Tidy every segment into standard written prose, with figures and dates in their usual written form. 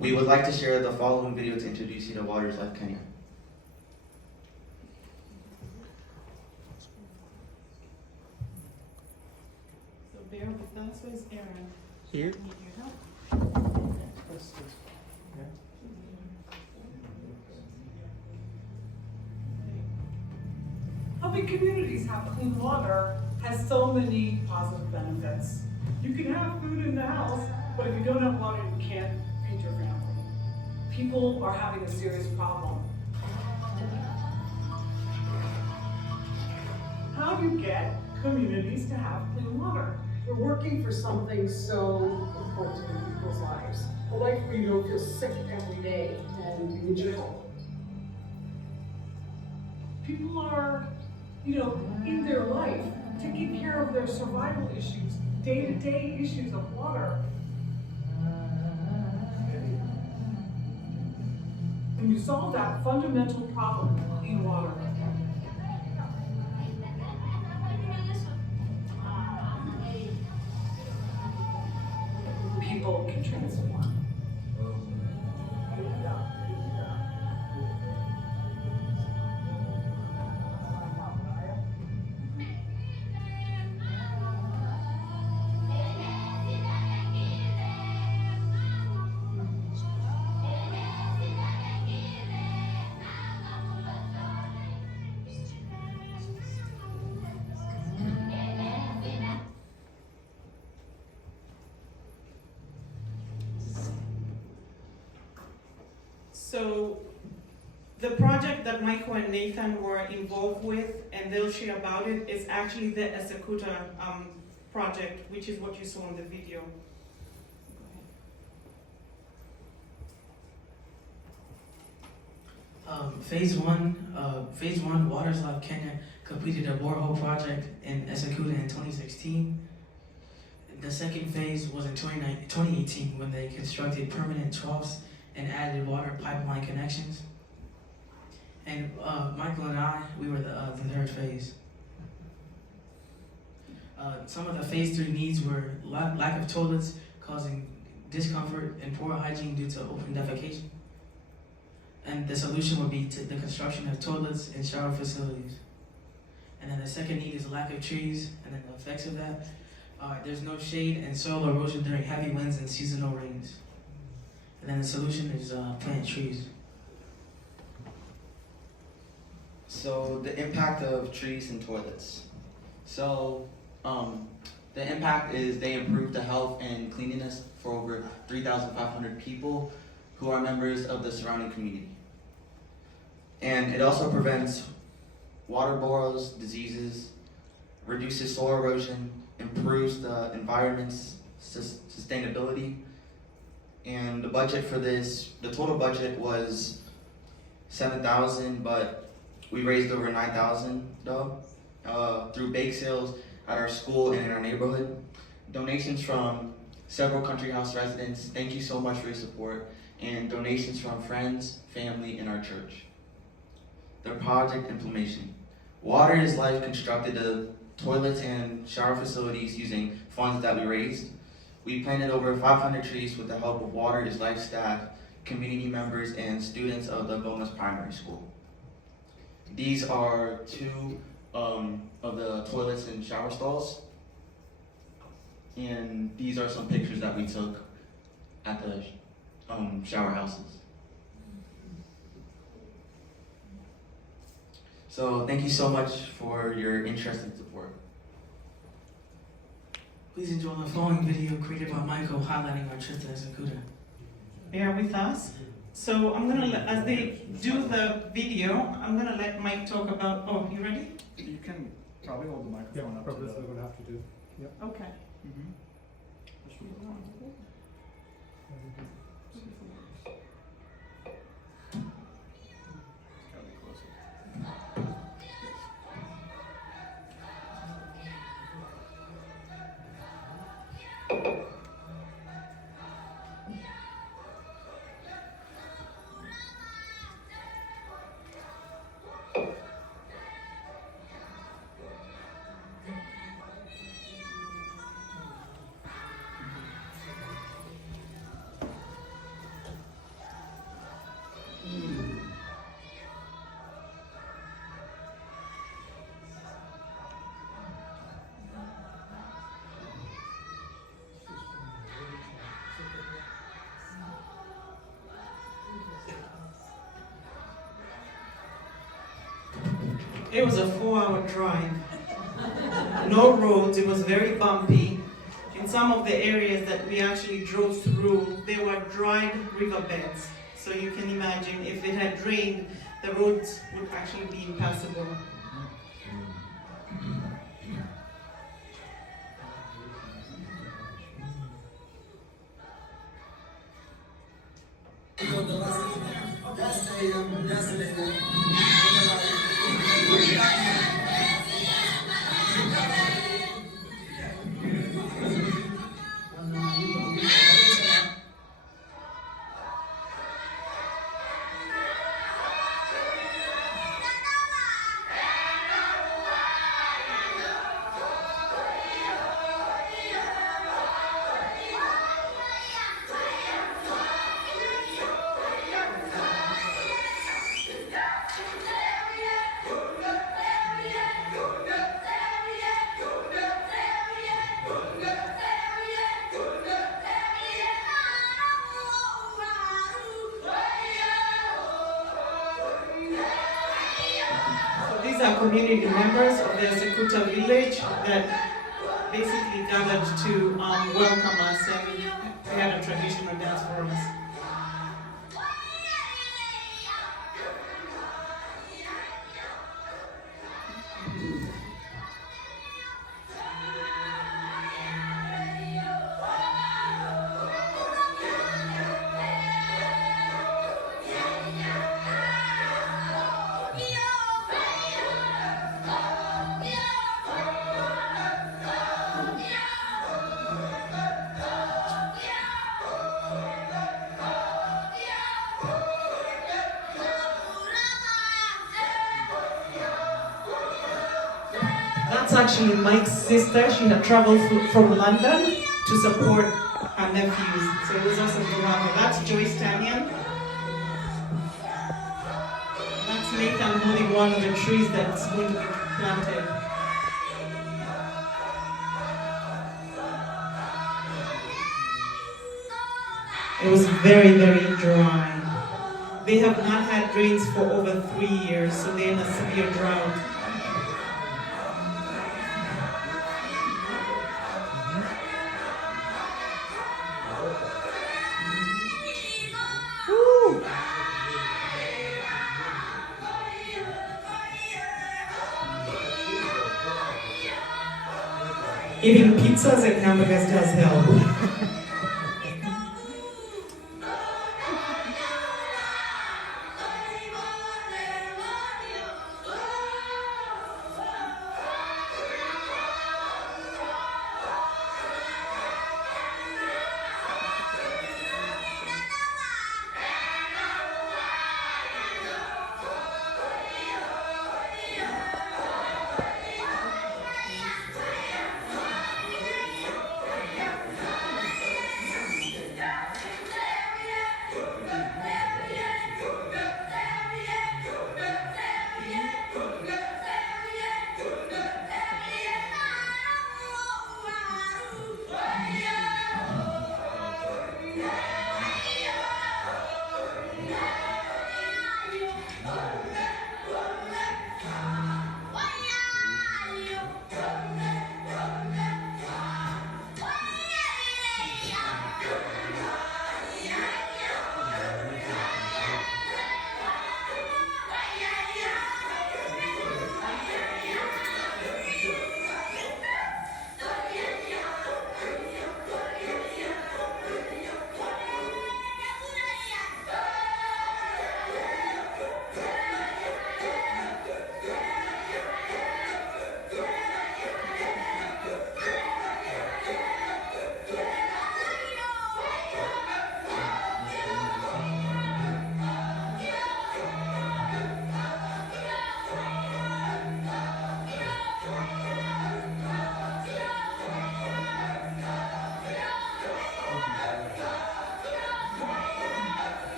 We would like to share the following video to introduce you to Waters Life Kenya. So bear with us, where's Aaron? Here? Need your help? Helping communities have clean water has so many positive benefits. You can have food in the house, but if you don't have water, you can't feed your family. People are having a serious problem. How do you get communities to have clean water? We're working for something so important in people's lives. A life where you don't feel sick every day and miserable. People are, in their life, taking care of their survival issues, day-to-day issues of water. And you solve that fundamental problem of clean water. People can transform. So the project that Michael and Nathan were involved with, and they'll share about it, is actually the Esukuta project, which is what you saw in the video. Phase one, Waters Life Kenya completed a borehole project in Esukuta in 2016. The second phase was in 2018 when they constructed permanent troughs and added water pipeline connections. And Michael and I, we were the third phase. Some of the phase 3 needs were lack of toilets, causing discomfort and poor hygiene due to open defecation. And the solution would be the construction of toilets and shower facilities. And then the second need is lack of trees, and then the effects of that. There's no shade and soil erosion during heavy winds and seasonal rains. And then the solution is plant trees. So the impact of trees and toilets. So the impact is they improve the health and cleanliness for over 3,500 people who are members of the surrounding community. And it also prevents waterborne diseases, reduces soil erosion, improves the environment's sustainability. And the budget for this, the total budget was $7,000, but we raised over $9,000 though, through bake sales at our school and in our neighborhood. Donations from several Country House residents, thank you so much for your support, and donations from friends, family, and our church. The project implementation. Water is Life constructed the toilets and shower facilities using funds that we raised. We planted over 500 trees with the help of Water is Life staff, community members, and students of the Gomez Primary School. These are two of the toilets and shower stalls. And these are some pictures that we took at the shower houses. So thank you so much for your interest and support. Please enjoy the following video created by Michael highlighting our trip to Esukuta. Bear with us. So I'm gonna let, as they do the video, I'm gonna let Mike talk about, oh, you ready? You can probably hold the microphone up to Probably the... that's what we're gonna have to do. Yep. Okay. That should be fine. It's gotta be closer. It was a 4-hour drive. No roads, it was very bumpy. In some of the areas that we actually drove through, there were dried riverbeds. So you can imagine if it had rained, the roads would actually be impassable. These are community members of the Esukuta village that basically gathered to welcome us, and they had a traditional dance for us. That's actually Mike's sister. She had traveled from London to support her nephews. So it was awesome to have her. That's Joyce Tanyan. That's Nathan holding one of the trees that's going to be planted. It was very, very dry. They have not had rains for over 3 years, so they're in a severe drought. Woo! Eating pizzas and hamburgers does help.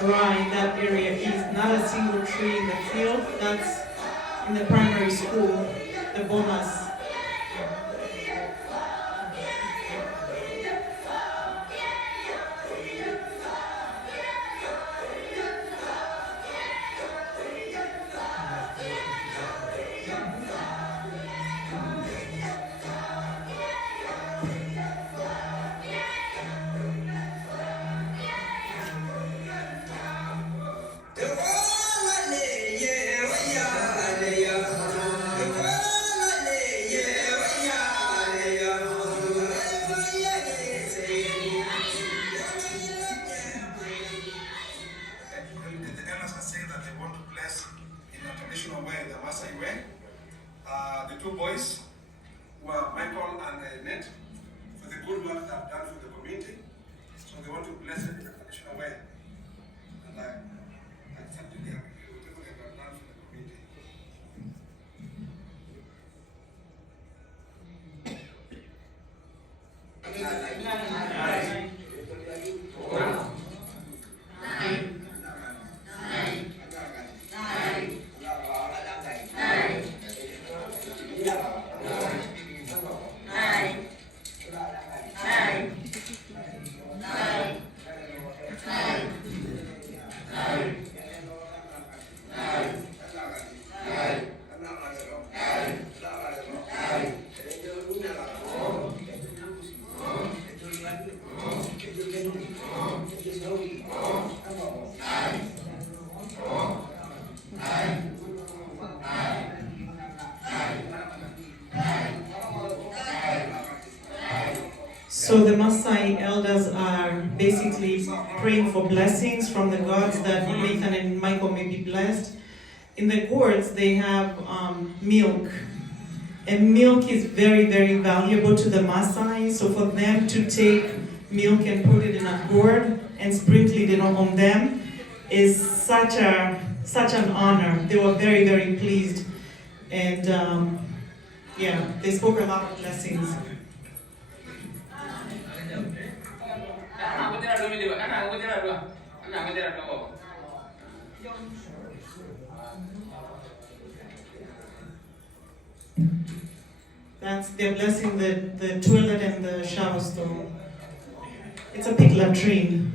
dry that area is. Not a single tree in the field. That's in the primary school, the Bomas. The two boys were Michael and Ned for the good work they have done for the community. So they want to bless it in a traditional way. And I accepted them whatever they have done for the community. So the Maasai elders are basically praying for blessings from the gods that Nathan and Michael may be blessed. In the gourds, they have milk. And milk is very, very valuable to the Maasai. So for them to take milk and put it in a gourd and sprinkle it on them is such an honor. They were very, very pleased. And they spoke a lot of blessings. They're blessing the toilet and the shower stone. It's a big latrine.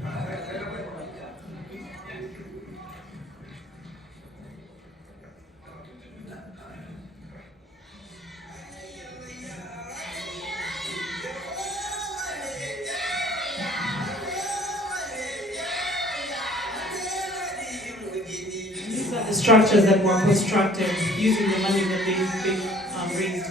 These are the structures that were constructed using the money that they raised.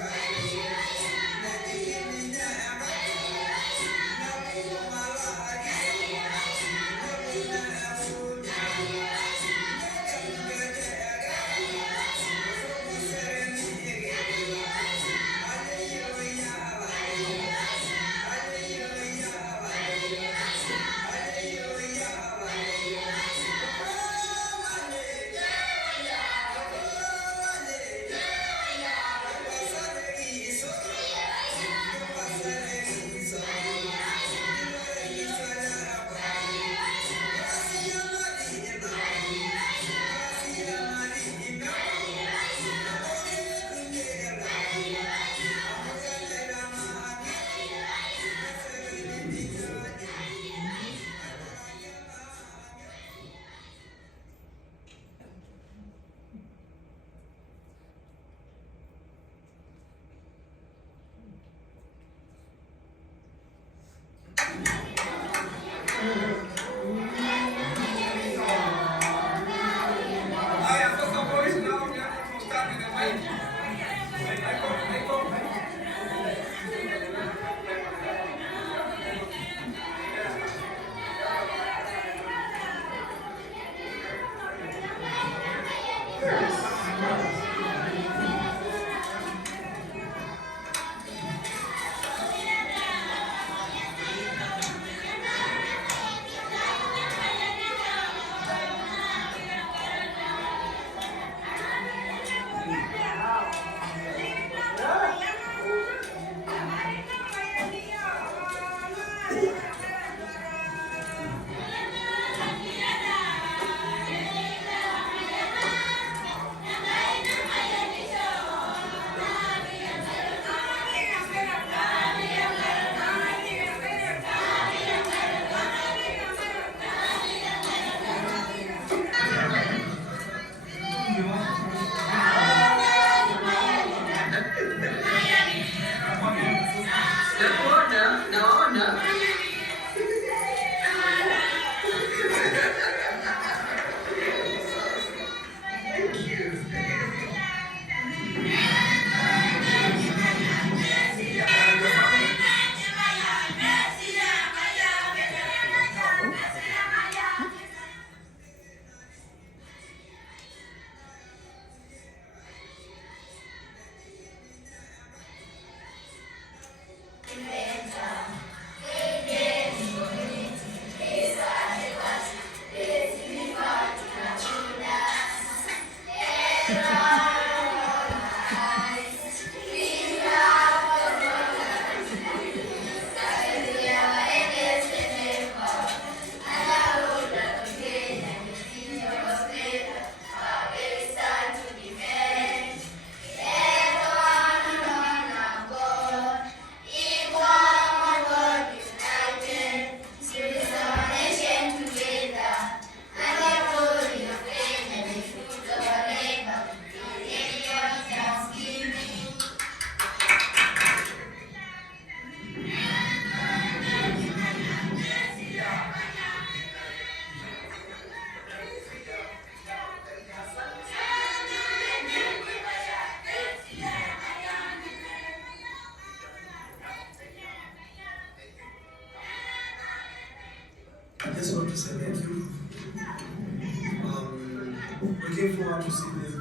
looking forward to see this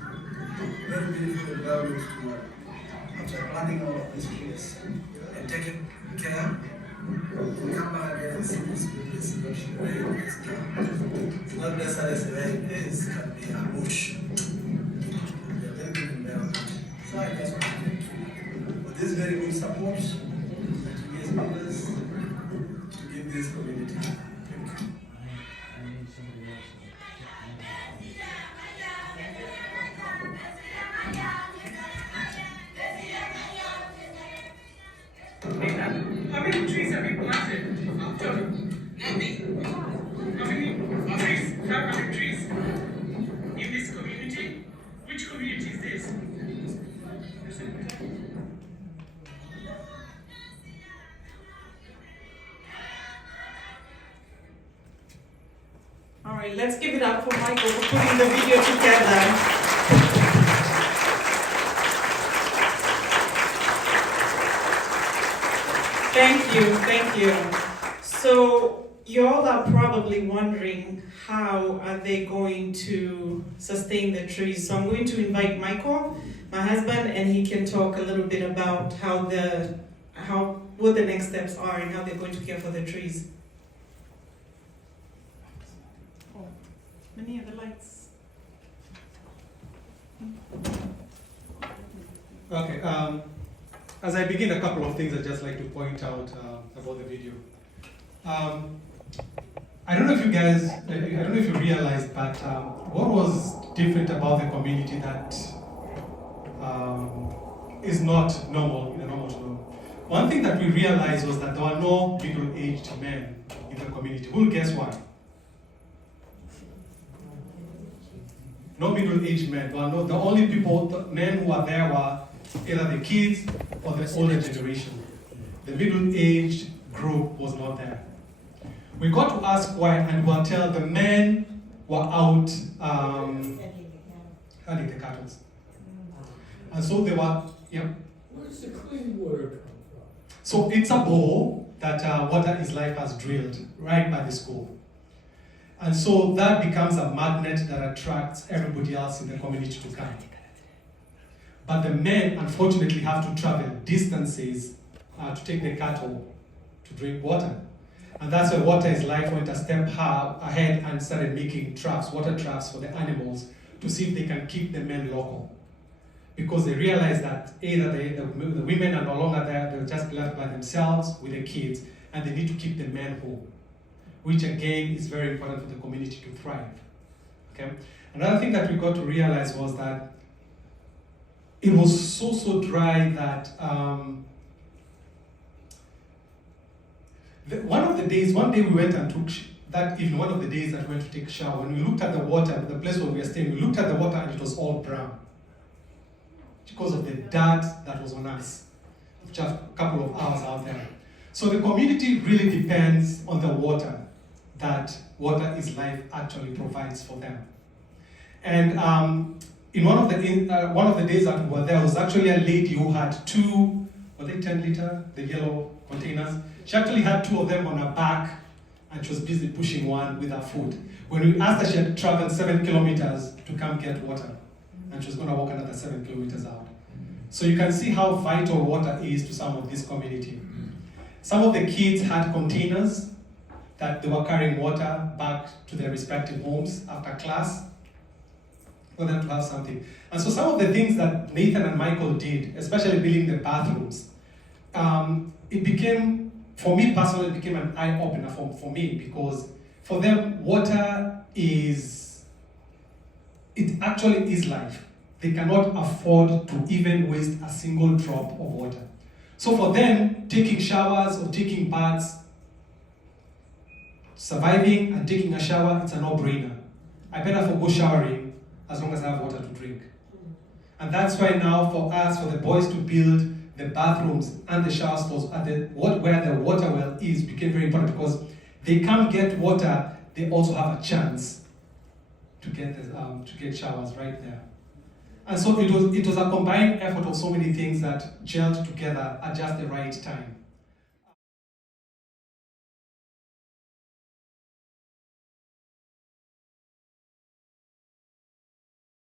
very beautiful development tomorrow. After planting all of these trees and taking care, we come back again and see this situation where it's not necessarily the way it is, it can be a bush. They're very good development. So I just want to thank you for this very good support that you guys give us to give this community. Thank you. How many trees have you planted? I'll tell you. Not me. How many trees? 500 trees in this community? Which community is this? All right, let's give it up for Michael for putting the video together. Thank you. So you all are probably wondering how are they going to sustain the trees. So I'm going to invite Michael, my husband, and he can talk a little bit about what the next steps are and how they're going to care for the trees. Oh, many of the lights. Okay, as I begin, a couple of things I'd just like to point out about the video. I don't know if you realized, but what was different about the community that is not normal in a normal zone? One thing that we realized was that there were no middle-aged men in the community. Who'll guess why? No middle-aged men. The only men who were there were either the kids or the older generation. The middle-aged group was not there. We got to ask why, and we were told the men were out herding the cattle. And so they were, yeah. Where's the clean water come from? So it's a bowl that Water is Life has drilled right by the school. And so that becomes a magnet that attracts everybody else in the community to come. But the men, unfortunately, have to travel distances to take the cattle to drink water. And that's why Water is Life went a step ahead and started making traps, water traps for the animals to see if they can keep the men local. Because they realized that either the women are no longer there, they're just left by themselves with the kids, and they need to keep the men home, which again is very important for the community to thrive. Okay? Another thing that we got to realize was that it was so dry that one day we went and took that evening, one of the days that we went to take a shower, when we looked at the water, the place where we were staying, we looked at the water and it was all brown because of the dirt that was on us, just a couple of hours out there. So the community really depends on the water that Water is Life actually provides for them. And in one of the days that we were there was actually a lady who had two, were they 10-liter, the yellow containers? She actually had two of them on her back, and she was busy pushing one with her foot. When we asked her, she had traveled 7 kilometers to come get water, and she was going to walk another 7 kilometers out. So you can see how vital water is to some of this community. Some of the kids had containers that they were carrying water back to their respective homes after class for them to have something. And so some of the things that Nathan and Michael did, especially building the bathrooms, it became, for me personally, it became an eye-opener for me, because for them, water is, it actually is life. They cannot afford to even waste a single drop of water. So for them, taking showers or taking baths, surviving and taking a shower, it's a no-brainer. I better forgo showering as long as I have water to drink. And that's why now for us, for the boys to build the bathrooms and the shower stalls at where the water well is became very important, because they can't get water, they also have a chance to get showers right there. And so it was a combined effort of so many things that gelled together at just the right time.